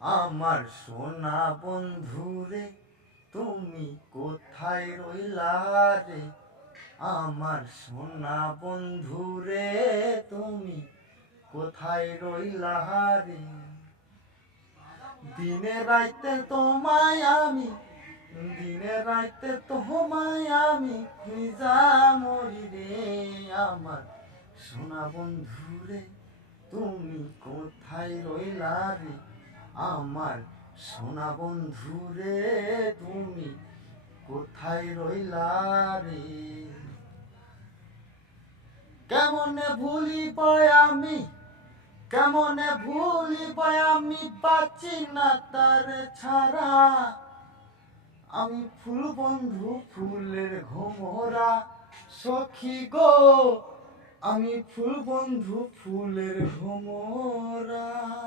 আমার সোনা বন্ধুরে তুমি কোথায় রইলা রে? আমার সোনা বন্ধুরে তুমি কোথায় রইলা রে? দিনে রাইতে তোমায় আমি খুঁজা মরি রে। আমার সোনা বন্ধুরে তুমি কোথায় রইলা রে? আমার সোনা বন্ধুরে তুমি কোথায় রইলা রে? কেমনে ভুলি পায় আমি পাচ্ছি না তার ছাড়া। আমি ফুল বন্ধু ফুলের ঘোমরা সখী গো, আমি ফুল বন্ধু ফুলের ঘোমরা।